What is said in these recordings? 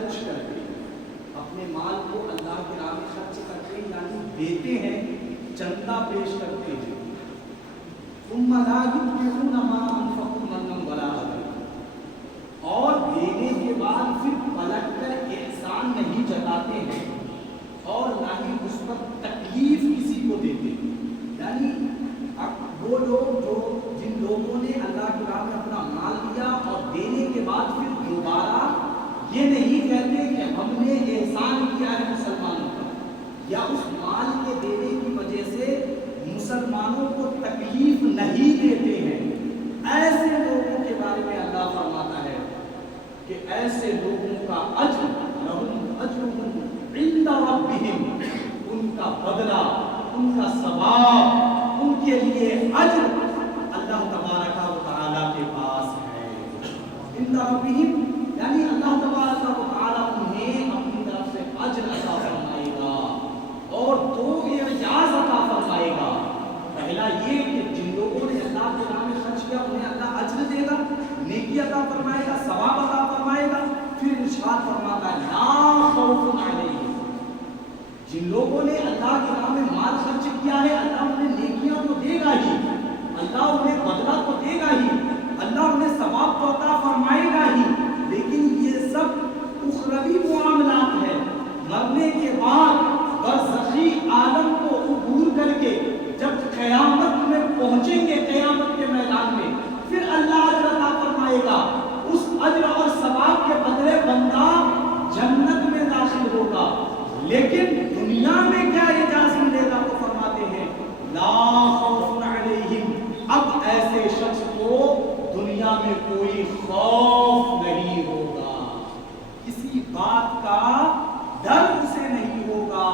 خرچ کرتے ہیں، اپنے مال کو اللہ کے راہ میں خرچ کرتے ہیں، یعنی دیتے ہیں، چندہ پیش کرتے ہیں. ثم لا ينفقون ما انفقوا منا ولا عدلا، اور دینے کے بعد پھر پلٹ کر احسان نہیں جتاتے ہیں اور نہ ہی اس پر تکلیف کسی کو دیتے ہیں. یعنی وہ لوگ جن لوگوں نے اللہ کی راہ میں اپنا مال دیا اور دینے کے بعد پھر دوبارہ یہ نہیں کہتے کہ ہم نے احسان کیا ہے مسلمانوں پر، یا اس مال کے دینے کی وجہ سے مسلمانوں کو تکلیف نہیں دیتے ہیں، ایسے لوگوں کے بارے میں اللہ فرماتا ہے کہ ایسے لوگوں کا اجر لہم اجرہم عند ربہم، ان کا بدلہ، ان کا ثواب، ان کے لیے اجر اللہ تبارک و تعالیٰ کے پاس ہے. عند ربہم یعنی اللہ تبارک و تعالیٰ انہیں اپنی طرف سے اجر عطا فرمائے گا اور دو اعزاز عطا فرمائے گا. پہلا یہ کہ جن لوگوں نے اللہ کے راہ میں خرچ کیا انہیں اللہ اجر دے گا، نیکی عطا فرمائے گا، ثواب عطا فرمائے گا. پھر ارشاد فرماتا ہے لا خوف علیہم، جن لوگوں نے اللہ کے راہ میں مال خرچ کیا ہے اللہ انہیں نیکیاں تو دے گا ہی، اللہ انہیں بدلہ تو دے گا ہی، اللہ انہیں ثواب تو عطا فرمائے گا ہی، لیکن یہ سب اخروی معاملات ہے. مرنے کے بعد برزخی عالم کو عبور کر کے جب قیامت میں پہنچیں گے، قیامت کے میدان میں، پھر اللہ اجر عطا فرمائے گا. اس اجر اور ثواب کے بدلے بندہ جنت میں داخل ہوگا. لیکن دنیا میں کیا اعزاز ملے گا وہ فرماتے ہیں لا خوف علیہم، اب ایسے شخص کو دنیا میں کوئی خوف نہیں ہوگا، کسی بات کا ڈر اسے نہیں ہوگا.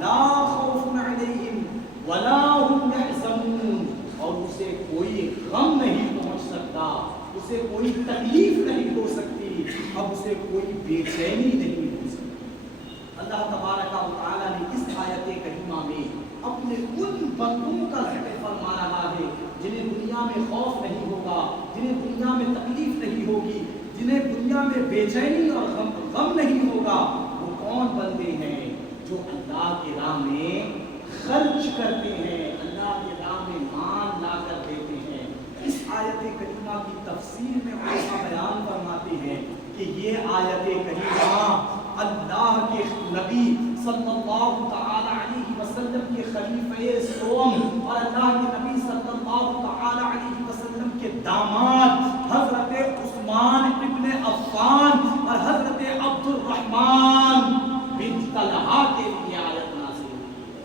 لا خوف علیہم ولا هم يحزنون، اور اسے کوئی غم نہیں پہنچ سکتا، اسے کوئی تکلیف نہیں ہو سکتی، اب اسے کوئی بے چینی نہیں ہو سکتی. اللہ تبارک و تعالیٰ نے اس آیت کریمہ میں اپنے ان بندوں کا ذکر فرما رہا ہے جنہیں دنیا میں خوف نہیں ہوگا، جنہیں دنیا میں تکلیف نہیں ہوگی، جنہیں دنیا میں بے چینی اور غم نہیں ہوگا. وہ کون بندے ہیں؟ جو اللہ کی راہ میں خرچ کرتے ہیں، اللہ کی راہ میں مال لا کر دیتے ہیں. اس آیت کریمہ کی تفسیر میں علماء بیان فرماتے ہیں کہ یہ آیت کریمہ اللہ کے نبی صلی اللہ تعالی علیہ وسلم کے خلیفہ سوم اور اللہ کے نبی صلی اللہ تعالی علیہ وسلم کے داماد حضرت عثمان ابن عفان اور حضرت عبد الرحمن بن طلحہ کے لیے آیت نازل ہوئی ہے.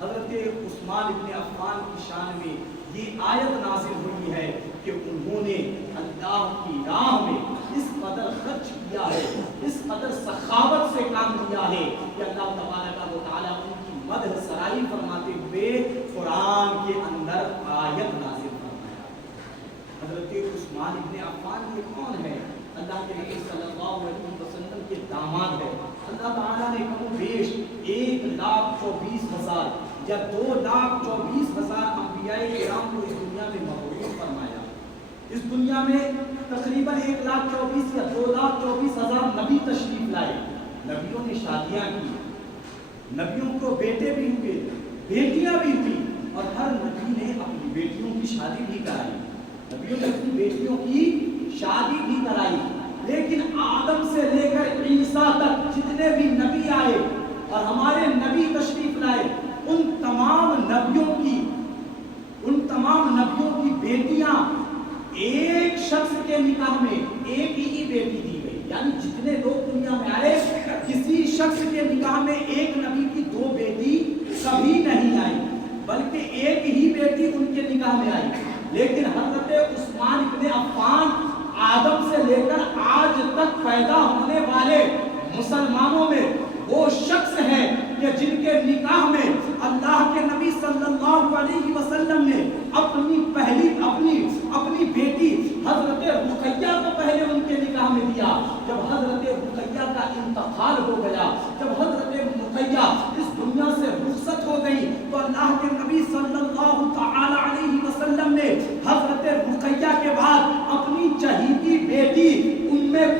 حضرت عثمان ابن عفان کی شان میں یہ آیت نازل ہوئی ہے کہ انہوں نے اللہ کی راہ میں اس قدر خرچ کیا ہے، اس قدر سخاوت سے کام کیا ہے کہ اللہ تبارک و تعالیٰ ان کی مدح سرائی فرماتے ہوئے قرآن کے اندر آیت نازل فرمایا. حضرت عثمان ابن عفان یہ کون ہے؟ اللہ کے نبی صلی اللہ علیہ وسلم کے داماد ہے. اللہ تعالیٰ نے کم و بیش 1,24,000 یا 2,24,000 انبیاء کرام کو اس دنیا میں مبعوث فرمایا. اس دنیا میں تقریباً 1,24,000 یا 2,24,000 نبی تشریف لائے. نبیوں نے شادیاں کی، نبیوں کو بیٹے بھی ہوئے، بیٹیاں بھی ہوئی، اور ہر نبی نے اپنی بیٹیوں کی شادی بھی کرائی. نبیوں نے اپنی بیٹیوں کی شادی بھی کرائی. لیکن آدم سے لے کر عیسیٰ تک جتنے بھی نبی آئے اور ہمارے نبی تشریف لائے، ان تمام نبیوں کی بیٹیاں ایک شخص کے نکاح میں ایک ہی بیٹی دی گئی. یعنی جتنے لوگ دنیا میں آئے کسی شخص کے نکاح میں ایک نبی کی 2 بیٹی کبھی نہیں آئی، بلکہ ایک ہی بیٹی ان کے نکاح میں آئی. لیکن حضرت عثمان ابن عفان آدم سے لے کر آج تک پیدا ہونے والے مسلمانوں میں وہ شخص ہے کہ جن کے نکاح میں اللہ کے نبی صلی اللہ علیہ وسلم نے اپنی بیٹی حضرت رقیہ کو پہلے ان کے نکاح میں دیا. جب حضرت رقیہ کا انتقال ہو گیا، جب حضرت رقیہ اس دنیا سے رخصت ہو گئی، تو اللہ کے نبی صلی اللہ تعالی علیہ وسلم نے حضرت رقیہ کے بعد اپنی چہیتی بیٹی ام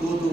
2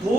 2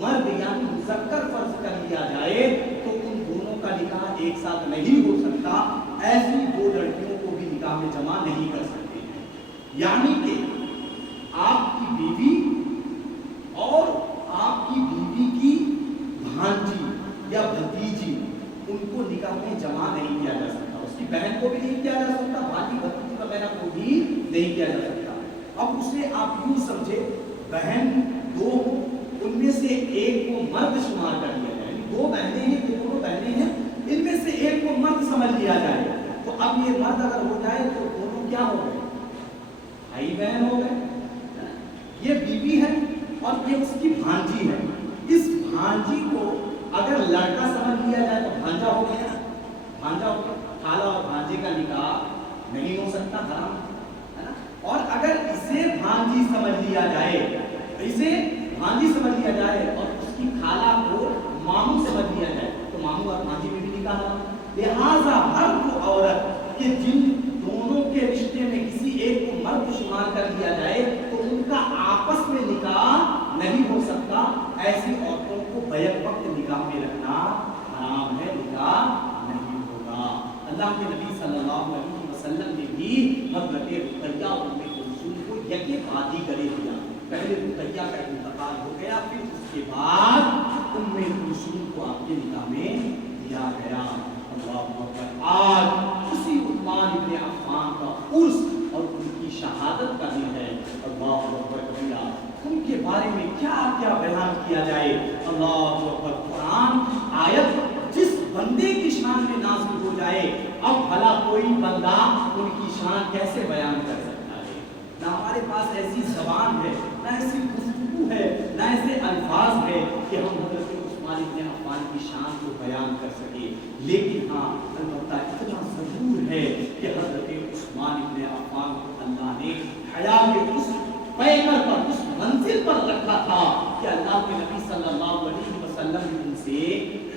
مرد یعنی مذکر فرض کر لیا جائے تو ان دونوں کا نکاح ایک ساتھ نہیں ہو سکتا، ایسی دو لڑکیوں کو بھی نکاح میں جمع نہیں کر سکتے ہیں۔ یعنی کہ آپ کی بیوی اور آپ کی بیوی کی بھانجی یا بھتیجی، ان کو نکاح میں جمع نہیں کیا جا سکتا، اس کی بہن کو بھی نہیں کیا جا سکتا، بھانجی بھتیجی وغیرہ کو بھی نہیں کیا جا سکتا۔ اب اسے آپ یوں سمجھے بہن دو ہوں، ان میں سے ایک کو مرد شمار کر لیا جائے، دو بہنیں ہیں، یہ دونوں بہنیں ہیں، ان میں سے ایک کو مرد سمجھ لیا جائے، تو اب یہ مرد اگر ہو جائے تو دونوں کیا ہو گئے؟ بھائی بہن ہو گئے۔ یہ بیوی ہے اور یہ اس کی بھانجی ہے، اس بھانجی کو اگر لڑکا سمجھ لیا جائے تو بھانجا ہو گیا، بھانجا ہو گیا، خالہ اور بھانجے کا نکاح نہیں ہو سکتا، حرام ہے نا۔ اور اگر اسے بھانجی سمجھ لیا جائے، اسے بھانجی سمجھ لیا جائے اور اس کی خالہ کو ماموں سمجھ لیا جائے تو ماموں اور بھانجی میں بھی نکاح حرام۔ لہٰذا ہر وہ عورت کہ جن دونوں کے رشتے میں کسی ایک کو مرد شمار کر لیا جائے تو ان کا آپس میں نکاح نہیں ہو سکتا، ایسی عورتوں کو بیک وقت نکاح میں رکھنا حرام ہے، نکاح نہیں ہوگا۔ اللہ کے نبی صلی اللہ علیہ وسلم نے بھی حضرت رقیہ ام کلثوم کو یکے بعد ہی گلے دیا، پہلے رقیہ کا انتقال ہو گیا، پھر اس کے بعد ام کلثوم کو آپ کے نکاح میں دیا گیا۔ اللہ اکبر۔ آج اسی عثمان ابن عفان کا عرس اور ان کی شہادت کا دن ہے۔ اللہ اکبر کبیرہ۔ ان کے بارے میں کیا کیا بیان کیا جائے۔ اللہ اکبر۔ قرآن کی آیت جس بندے کی شان میں نازل ہو جائے، اب بھلا کوئی بندہ ان کی شان کیسے بیان کر سکتا ہے؟ نہ ہمارے پاس ایسی زبان ہے، نہ ایسی گفتگو ہے، نہ ایسے الفاظ ہے کہ ہم حضرت عثمان ابن عفان کی شان کو بیان کر سکے۔ لیکن ہاں البتہ اتنا ضرور ہے کہ حضرت عثمان ابن عفان کو اللہ نے حیا کے اس پیکر پر، اس منزل پر رکھا تھا کہ اللہ کے نبی صلی اللہ علیہ وسلم ان سے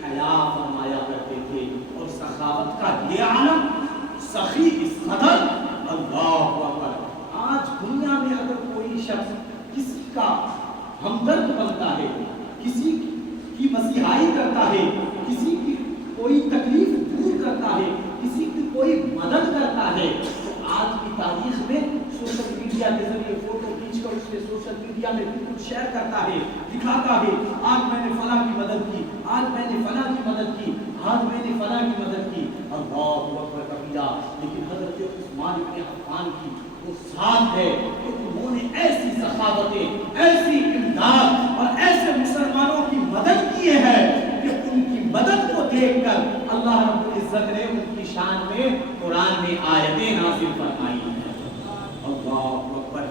حیا فرمایا کرتے تھے، اور سخاوت کا یہ عالم، سخی صدر، اللہ اکبر۔ آج دنیا میں اگر کوئی شخص کسی کا ہمدرد بنتا ہے، کسی کی مسیحائی کرتا ہے، کسی کی کوئی تکلیف دور کرتا ہے، کسی کی کوئی مدد کرتا ہے، تو آج کی تاریخ میں سوشل میڈیا کے ذریعے فوٹو کھینچ کر اسے سوشل میڈیا میں کچھ شیئر کرتا ہے، دکھاتا ہے، آج میں نے فلاں کی مدد کی، آج میں نے فلاں کی مدد کی، آج میں نے فلاں کی مدد کی۔ اللہ اکبر کبیرہ۔ لیکن حضرت عثمان ابن عفان کی وہ ساتھ ہے کہ انہوں نے ایسی سخاوتیں، ایسی امداد اور ایسے مسلمانوں کی مدد کی ہے کہ ان کی مدد کو دیکھ کر اللہ رب العزت نے ان کی شان میں قرآن میں آیتیں نازل فرمائی ہیں۔ اللہ اکبر۔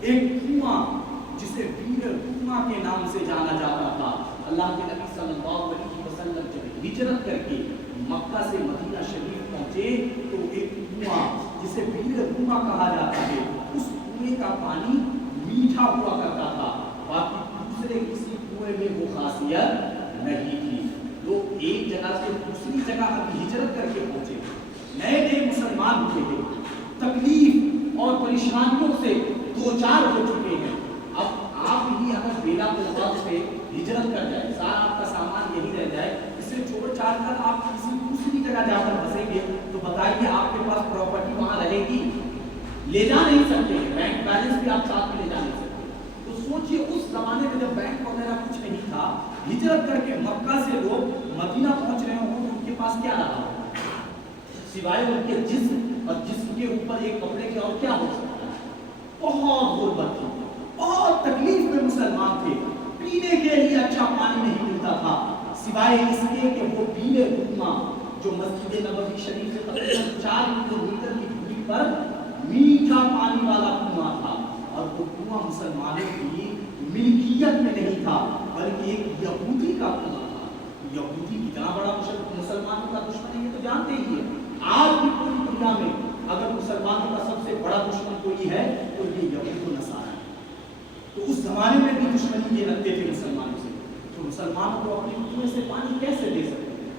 ایک کنواں جسے بیر کنواں کے نام سے جانا جاتا تھا، اللہ کے نبی صلی اللہ علیہ وسلم جب ہجرت کر کے مکہ سے مدینہ شریف پہنچے تو ایک کنواں جسے بیر کنواں کہا جاتا ہے، اس کنویں کا پانی میٹھا ہوا کرتا تھا، باقی دوسرے کسی کنویں میں وہ خاصیت نہیں تھی۔ لوگ ایک جگہ سے دوسری جگہ ابھی ہجرت کر کے پہنچے، نئے نئے مسلمان ہوئے تھے، تکلیف اور پریشانیوں سے دو چار ہو چکے ہیں۔ اب آپ ہی اگر بیلا کو سے ہجرت کر جائے، سارا آپ کا سامان یہی رہ جائے، اسے چھوڑ چھاڑ کر آپ کسی دوسری جگہ جا کر بسیں گے تو بتائیے آپ کے پاس پراپرٹی وہاں رہے گی؟ لے جا نہیں سکتے، بینک بیلنس بھی آپ ساتھ میں لے جا نہیں سکتے۔ تو سوچئے اس زمانے میں جب بینک وغیرہ کچھ نہیں تھا، ہجرت کر کے مکہ سے لوگ مدینہ پہنچ رہے ہوں تو ان کے پاس کیا رہا سوائے ان کے جسم، اور جسم کے اوپر ایک کپڑے کے اور کیا ہو سکتا ہے؟ بہت غربت تھی، بہت تکلیف میں مسلمان تھے، پینے کے لیے اچھا پانی نہیں ملتا تھا، سوائے اس کے کہ وہ بیر کنواں جو مسجد نبوی شریف سے تقریباً 4 کلومیٹر کی دوری پر میٹھا پانی والا کنواں تھا، اور وہ کنواں مسلمانوں کی ملکیت میں نہیں تھا بلکہ ایک یہودی کا کنواں تھا۔ یہودی کتنا بڑا مسلمانوں کا دشمن ہے یہ تو جانتے ہی ہیں۔ آج بھی پوری دنیا میں اگر مسلمانوں کا سب سے بڑا دشمن کوئی ہے تو یہ یہود و نصارہ ہے۔ تو اس زمانے میں بھی دشمنی یہ رکھتے تھے مسلمانوں سے، تو مسلمانوں کو اپنے کنویں سے پانی کیسے دے سکتے تھے؟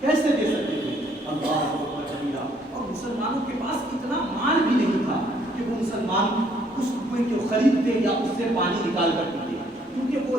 کیسے دے سکتے تھے؟ اللہ اکبر کبیرہ۔ اور مسلمانوں کے پاس اتنا مال بھی نہیں تھا کہ وہ مسلمان اس کنویں کو خریدتے یا اس سے پانی نکال کر پیتے، کیونکہ وہ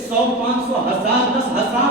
100, 500, 1000, 10,000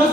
10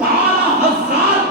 12,000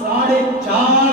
4.5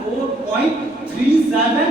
4.37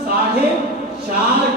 4.5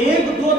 1-2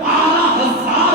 12,000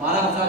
12,000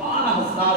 12,000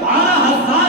12,000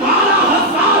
12,000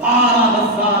12,000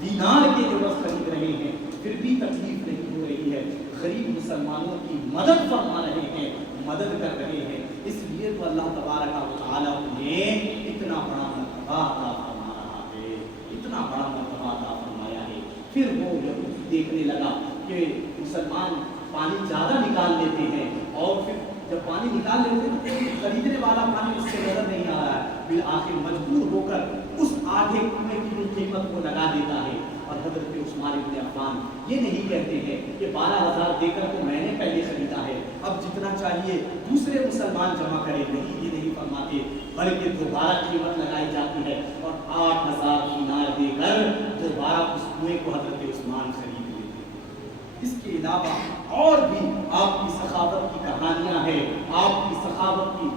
دینار کے عوض خرید رہے ہیں، پھر بھی تکلیف نہیں ہو رہی ہے، غریب مسلمانوں کی مدد فرما رہے ہیں، مدد کر رہے ہیں، اس لیے تو اللہ تبارک و تعالیٰ نے اتنا بڑا مرتبہ عطا فرما رہا ہے، اتنا بڑا مرتبہ عطا فرمایا ہے۔ پھر وہ یہودی دیکھنے لگا کہ مسلمان پانی زیادہ نکال لیتے ہیں، اور پھر جب پانی نکال لیتے ہیں تو خریدنے والا پانی اس سے نظر نہیں آ رہا ہے، بالآخر مجبور ہو کر اس آدھے کنویں کی قیمت کو لگا دیتا ہے۔ اور حضرت عثمان بن عفان یہ نہیں کہتے ہیں کہ 12,000 دے کر تو میں نے پہلے خریدا ہے، اب جتنا چاہیے دوسرے مسلمان جمع کرے، نہیں، یہ نہیں فرماتے، بلکہ دوبارہ قیمت لگائی جاتی ہے اور 8,000 دینار دے کر دوبارہ اس کنویں کو حضرت عثمان خرید لیتے ہیں۔ اس کے علاوہ اور بھی آپ کی سخاوت کی کہانیاں ہیں، آپ کی سخاوت کی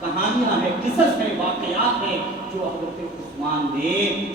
کہانیاں ہیں، قصص ہیں، واقعات ہیں جو حضرت عثمان نے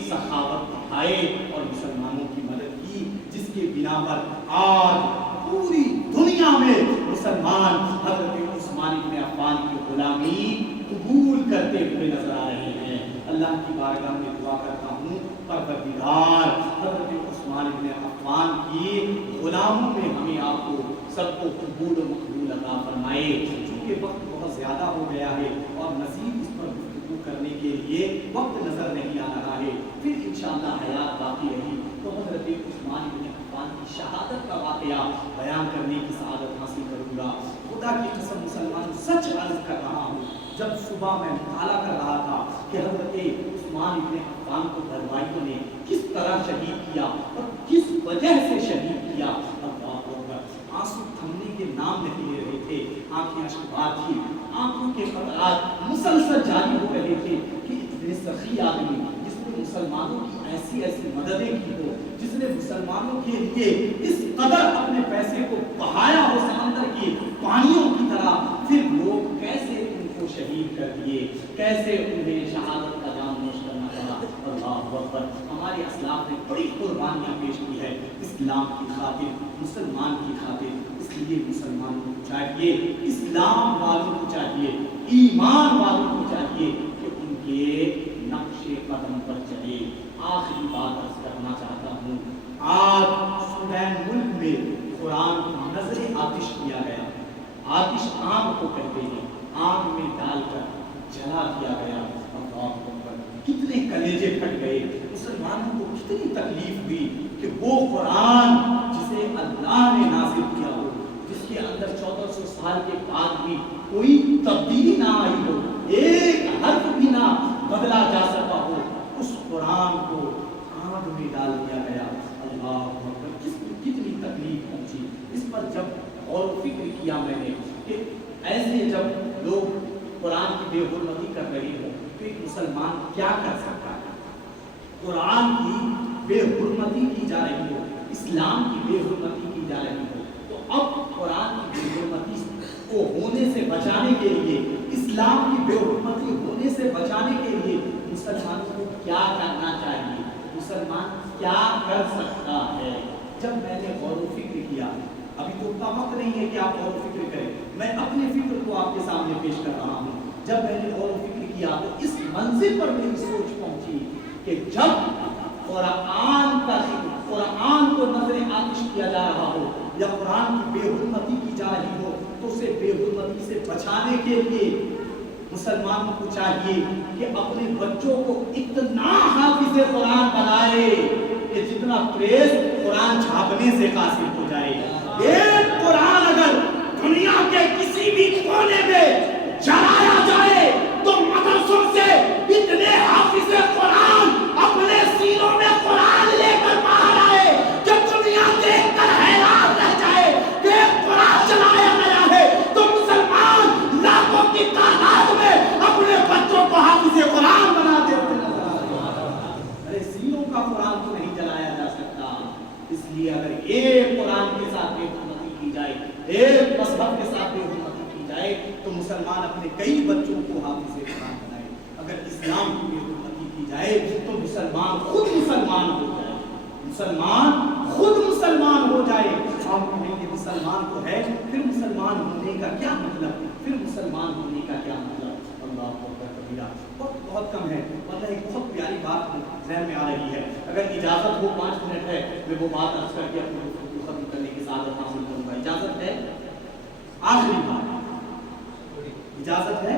سخاوت دکھائے اور مسلمانوں کی مدد کی، جس کے بنا پر آج پوری دنیا میں مسلمان حضرت عثمان بن عفان کی غلامی قبول کرتے ہوئے نظر آ رہے ہیں۔ اللہ کی بارگاہ میں دعا کرتا ہوں پروردگار حضرت عثمان بن عفان کی غلاموں میں ہمیں آپ کو سب کو قبول و مقبول عطا فرمائے۔ چونکہ وقت بہت زیادہ ہو گیا ہے اور مزید اس پر گفتگو کرنے کے لیے وقت نظر نہیں آ رہا ہے، پھر انشاءاللہ حیات باقی رہی تو حضرت عثمان بن عفان کی شہادت کا واقعہ بیان کرنے کی سعادت حاصل کروں گا۔ خدا کی قسم مسلمان سچ عرض کر رہا ہوں، جب صبح میں مطالعہ کر رہا تھا کہ حضرت عثمان بن عفان کو دروائیوں نے کس طرح شہید کیا اور کس وجہ سے شہید کیا، اللہ اکبر، آنسو تھمنے کے نام نہیں لے رہے تھے، آنکھیں اشکبار تھی، آنکھوں کے قطرات مسلسل جاری ہو رہے تھے کہ اتنے سخی آدمی جس نے مسلمانوں کی ایسی ایسی مددیں کی ہو، جس نے مسلمانوں کے لیے اس قدر اپنے پیسے کو بہایا ہو سمندر کی پانیوں کی طرح، پھر لوگ کیسے ان کو شہید کر دیے، کیسے انہیں شہادت کا جام نوش کرنا پڑا۔ اللہ اکبر، ہمارے اسلاف نے بڑی قربانیاں پیش کی ہے اسلام کی خاطر، مسلمان کی خاطر، اس لیے مسلمانوں کو چاہیے، اسلام والوں کو چاہیے، ایمان والوں کو چاہیے کہ ان کے نقش قدم پر چلے۔ آخری بات عرض کرنا چاہتا ہوں، آج سودان ملک میں قرآن کو نظر آتش کیا گیا، آتش آگ کو کہتے ہیں، آگ میں ڈال کر جلا دیا گیا، اللہ اکبر، کتنے کلیجے پھٹ گئے، مسلمانوں کو کتنی تکلیف ہوئی کہ وہ قرآن جسے اللہ نے نازل کیا ہو، جس کے اندر 1400 سال کے بعد بھی کوئی تبدیلی نہ آئی ہو، ایک حرف بھی نہ بدلا جا سکا ہو، اس قرآن کو آگ میں ڈال دیا گیا، اللہ اکبر، کتنی تکلیف پہنچی۔ اس پر جب غور و فکر کیا میں نے کہ ایسے جب لوگ قرآن کی بے حرمتی کر رہے ہوں تو ایک مسلمان کیا کر سکتا ہے؟ قرآن کی بے حرمتی کی جا رہی ہو، اسلام کی بے حرمتی کی جا رہی ہو، تو اب قرآن کی بے حرمتی کو ہونے سے بچانے کے لیے، اسلام کی بے حرمتی ہونے سے بچانے کے لیے مسلمانوں کو کیا کرنا چاہیے، مسلمان کیا کر سکتا ہے؟ جب میں نے غور و فکر کیا، ابھی تو اتنا وقت نہیں ہے کہ آپ غور و فکر کریں، میں اپنے فکر کو آپ کے سامنے پیش کر رہا ہوں، جب میں نے غور و فکر کیا تو اس منزل پر میری سوچ پہنچی کہ جب قرآن کا قرآن کو نظر آتش کیا جا رہا ہو یا قرآن کی بے حرمتی کی جا رہی ہو تو اسے بے حرمتی سے بچانے کے لیے مسلمانوں کو چاہیے کہ اپنے بچوں کو اتنا حافظ قرآن بنائے کہ جتنا پریس قرآن چھاپنے سے قاصر ہو جائے۔ ایک قرآن اگر دنیا کے کسی بھی کونے میں جلایا جائے تو مدرسوں سے اتنے حافظ قرآن اپنے سینوں میں قرآن لے کر باہر آئے کہ دنیا دیکھ کر حیران رہ جائے کہ قرآن چلایا گیا ہے تو مسلمان لاکھوں کی تعداد میں اپنے بچوں کو حافظ قرآن بناتے ہوئے نظر آ رہے ہیں۔ ارے سینوں کا قرآن تو نہیں جلایا جا سکتا، اس لیے اگر ایک قرآن کے ساتھ بے حرمتی کی جائے، ایک مذہب کے ساتھ بے حرمتی کی جائے تو مسلمان اپنے کئی بچوں کو حافظ قرآن بنائے۔ اگر اسلام کی بے حرمتی کی جائے تو مسلمان خود مسلمان ہو جائے، مسلمان خود مسلمان ہو جائے۔ آپ کہیں گے مسلمان تو ہے، پھر مسلمان ہونے کا کیا مطلب، پھر مسلمان ہونے کا کیا مطلب؟ اللہ اکبر کبیرہ. بہت کم ہے ورنہ ایک بہت پیاری بات ذہن میں آ رہی ہے. اگر اجازت ہو 5 منٹ ہے میں وہ بات عرض کر کے اپنی گفتگو کو ختم کرنے کی سعادت حاصل کروں گا. اجازت ہے؟ آخری بات اجازت ہے,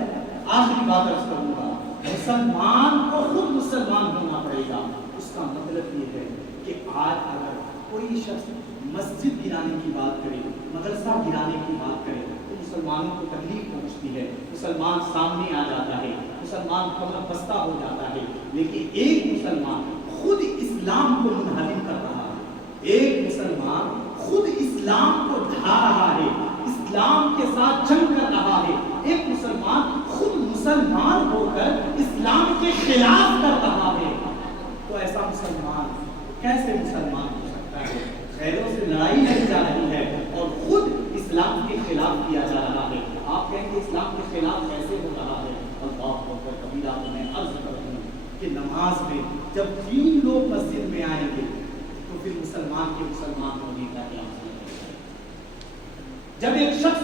آخری بات عرض کروں گا. مسلمان کو خود مسلمان ہونا پڑے گا. اس کا مطلب یہ ہے کہ آج اگر کوئی شخص مسجد گرانے کی بات کرے, مدرسہ گرانے کی بات کرے تو مسلمانوں کو تکلیف پہنچتی ہے, مسلمان سامنے آ جاتا ہے, مسلمان کمر بستہ ہو جاتا ہے. لیکن ایک مسلمان خود اسلام کو منہدم کر رہا ہے, ایک مسلمان خود اسلام کو ڈھا رہا ہے, اسلام کے ساتھ جنگ کر رہا ہے. ایک مسلمان خود مسلمان ہو کر اسلام کے خلاف کر رہا ہے. تو ایسا مسلمان کیسے مسلمان ہو سکتا ہے؟ غیروں سے لڑائی لڑی جا رہی ہے اور خود اسلام کے خلاف کیا جا رہا ہے. آپ کہیں گے اسلام کے خلاف کیسے ہو رہا ہے؟ اللہ اکبر کبیرہ. میں عرض کرتا ہوں کہ نماز میں جب 3 لوگ مسجد میں آئیں گے تو پھر مسلمان کے مسلمان ہونے کا کیا مطلب ہے؟ جب ایک شخص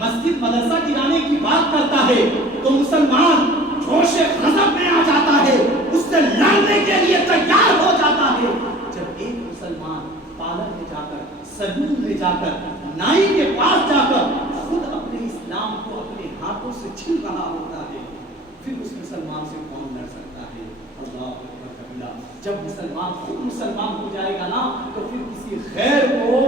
مسجد مدرسہ گرانے کی بات کرتا ہے تو مسلمان جوش غضب میں آ جاتا ہے, اس سے لڑنے کے لیے تیار ہو جاتا ہے. جب ایک مسلمان پارلر میں جا کر, سلون میں جا کر, نائی کے پاس جا کر خود اپنے اسلام کو اپنے ہاتھوں سے چھین رہا ہوتا ہے, پھر اس مسلمان سے کون لڑ سکتا ہے؟ اللہ اکبر کبیرہ. جب مسلمان خود مسلمان ہو جائے گا نا تو پھر کسی غیر کو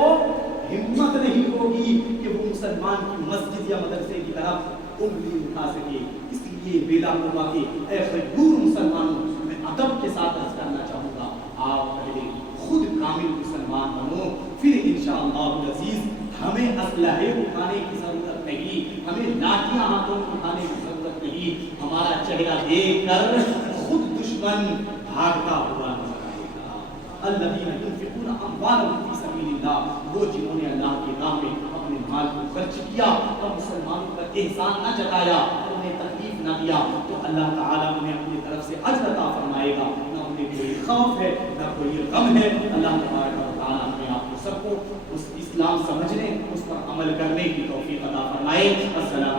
ہمت نہیں ہوگی کہ وہ مسلمان کی مسجد یا مدرسے کی طرف انگلی اٹھا سکے. اس لیے بیلا قربا کے اے غیور مسلمانوں, میں ادب کے ساتھ عرض کرنا چاہوں گا, آپ پہلے خود کامل مسلمان بنو, پھر انشاءاللہ العزیز ہمیں اسلحے اٹھانے کی ضرورت نہیں, ہمیں لاٹیاں ہاتھوں میں اٹھانے کی ضرورت نہیں. ہمارا چہرہ دیکھ کر خود دشمن بھاگتا ہوا نظر آئے گا. الذین ينفقون اموالهم فی سبیل اللہ, وہ جنہوں نے اللہ کی راہ میں اپنے مال کو خرچ کیا اور مسلمانوں پر احسان نہ جتایا, انہیں تکلیف نہ دیا, تو اللہ تعالیٰ انہیں اپنی طرف سے اجر عطا فرمائے گا. نہ انہیں کوئی خوف ہے نہ کوئی غم ہے. اللہ تعالیٰ ہمیں آپ کو سب کو اس اسلام سمجھنے, اس پر عمل کرنے کی توفیق عطا فرمائے. السلام